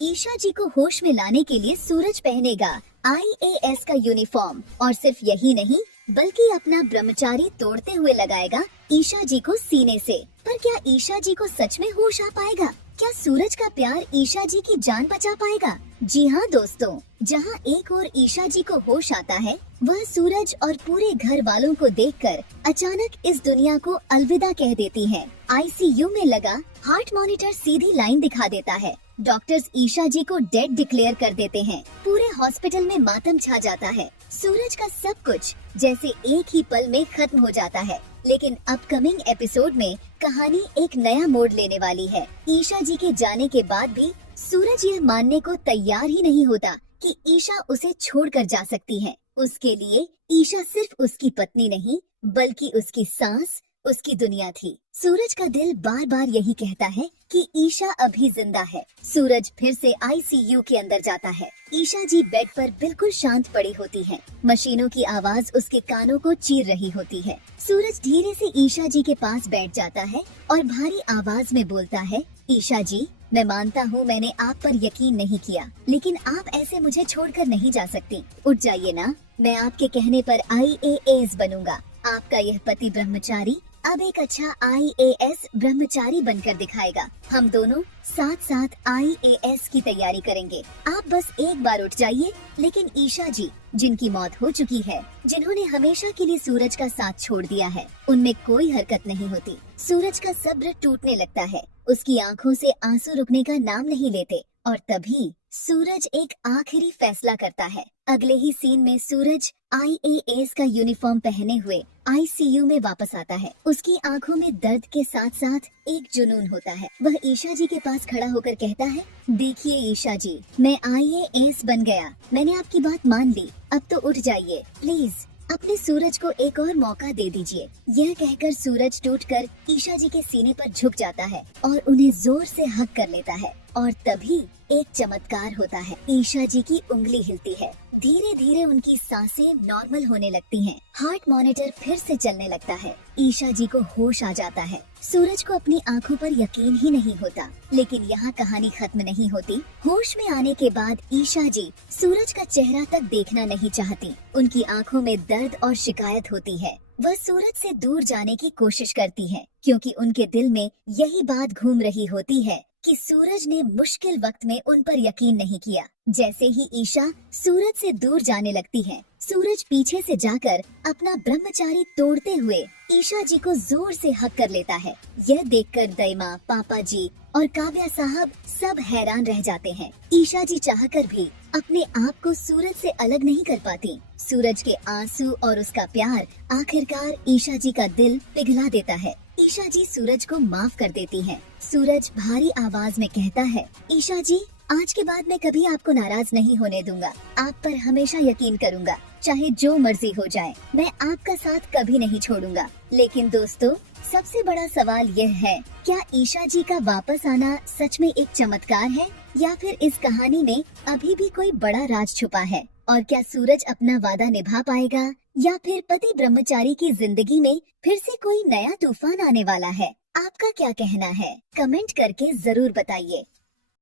ईशा जी को होश में लाने के लिए सूरज पहनेगा आईएएस का यूनिफॉर्म और सिर्फ यही नहीं बल्कि अपना ब्रह्मचारी तोड़ते हुए लगाएगा ईशा जी को सीने से। पर क्या ईशा जी को सच में होश आ पाएगा? क्या सूरज का प्यार ईशा जी की जान बचा पाएगा? जी हाँ दोस्तों, जहाँ एक और ईशा जी को होश आता है, वह सूरज और पूरे घर वालों को देखकर अचानक इस दुनिया को अलविदा कह देती है। आईसीयू में लगा हार्ट मॉनिटर सीधी लाइन दिखा देता है। डॉक्टर्स ईशा जी को डेड डिक्लेयर कर देते हैं। पूरे हॉस्पिटल में मातम छा जाता है। सूरज का सब कुछ जैसे एक ही पल में खत्म हो जाता है। लेकिन अपकमिंग एपिसोड में कहानी एक नया मोड़ लेने वाली है। ईशा जी के जाने के बाद भी सूरज यह मानने को तैयार ही नहीं होता कि ईशा उसे छोड़कर जा सकती है। उसके लिए ईशा सिर्फ उसकी पत्नी नहीं बल्कि उसकी सांस, उसकी दुनिया थी। सूरज का दिल बार बार यही कहता है कि ईशा अभी जिंदा है। सूरज फिर से आईसीयू के अंदर जाता है। ईशा जी बेड पर बिल्कुल शांत पड़ी होती है। मशीनों की आवाज उसके कानों को चीर रही होती है। सूरज धीरे से ईशा जी के पास बैठ जाता है और भारी आवाज में बोलता है, ईशा जी, मैं मानता हूँ मैंने आप पर यकीन नहीं किया, लेकिन आप ऐसे मुझे छोड़कर नहीं जा सकती। उठ जाइए ना, मैं आपके कहने पर आईएएस बनूंगा। आपका यह पति ब्रह्मचारी अब एक अच्छा आईएएस ब्रह्मचारी बनकर दिखाएगा। हम दोनों साथ साथ आईएएस की तैयारी करेंगे। आप बस एक बार उठ जाइए। लेकिन ईशा जी, जिनकी मौत हो चुकी है, जिन्होंने हमेशा के लिए सूरज का साथ छोड़ दिया है, उनमें कोई हरकत नहीं होती। सूरज का सब्र टूटने लगता है। उसकी आंखों से आंसू रुकने का नाम नहीं लेते। और तभी सूरज एक आखिरी फैसला करता है। अगले ही सीन में सूरज आईएएस का यूनिफॉर्म पहने हुए आईसीयू में वापस आता है। उसकी आंखों में दर्द के साथ साथ एक जुनून होता है। वह ईशा जी के पास खड़ा होकर कहता है, देखिए ईशा जी, मैं आईएएस बन गया। मैंने आपकी बात मान ली। अब तो उठ जाइए प्लीज। अपने सूरज को एक और मौका दे दीजिए। यह कहकर सूरज टूटकर ईशा जी के सीने पर झुक जाता है और उन्हें जोर से हग कर लेता है। और तभी एक चमत्कार होता है। ईशा जी की उंगली हिलती है। धीरे धीरे उनकी सांसें नॉर्मल होने लगती हैं। हार्ट मॉनिटर फिर से चलने लगता है। ईशा जी को होश आ जाता है। सूरज को अपनी आंखों पर यकीन ही नहीं होता। लेकिन यहाँ कहानी खत्म नहीं होती। होश में आने के बाद ईशा जी सूरज का चेहरा तक देखना नहीं चाहती। उनकी आंखों में दर्द और शिकायत होती है। वह सूरज से दूर जाने की कोशिश करती है, क्योंकि उनके दिल में यही बात घूम रही होती है कि सूरज ने मुश्किल वक्त में उन पर यकीन नहीं किया। जैसे ही ईशा सूरज से दूर जाने लगती है, सूरज पीछे से जाकर अपना ब्रह्मचारी तोड़ते हुए ईशा जी को जोर से हक कर लेता है। यह देखकर दैमा, पापा जी और काव्या साहब सब हैरान रह जाते हैं। ईशा जी चाहकर भी अपने आप को सूरज से अलग नहीं कर पाती। सूरज के आंसू और उसका प्यार आखिरकार ईशा जी का दिल पिघला देता है। ईशा जी सूरज को माफ कर देती हैं। सूरज भारी आवाज में कहता है, ईशा जी, आज के बाद मैं कभी आपको नाराज नहीं होने दूंगा। आप पर हमेशा यकीन करूंगा, चाहे जो मर्जी हो जाए। मैं आपका साथ कभी नहीं छोड़ूंगा। लेकिन दोस्तों, सबसे बड़ा सवाल यह है, क्या ईशा जी का वापस आना सच में एक चमत्कार है, या फिर इस कहानी में अभी भी कोई बड़ा राज छुपा है? और क्या सूरज अपना वादा निभा पाएगा, या फिर पति ब्रह्मचारी की जिंदगी में फिर से कोई नया तूफान आने वाला है? आपका क्या कहना है? कमेंट करके जरूर बताइए।